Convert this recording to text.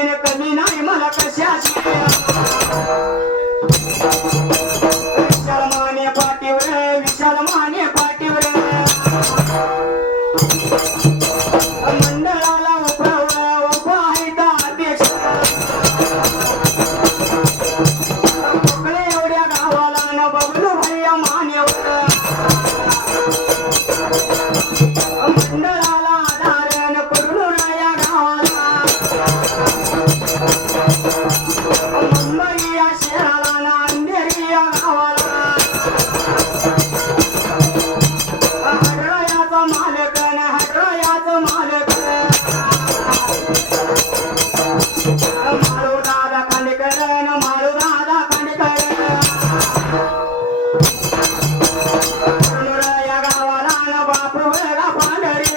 कमी नाही मला कशाची पांढरी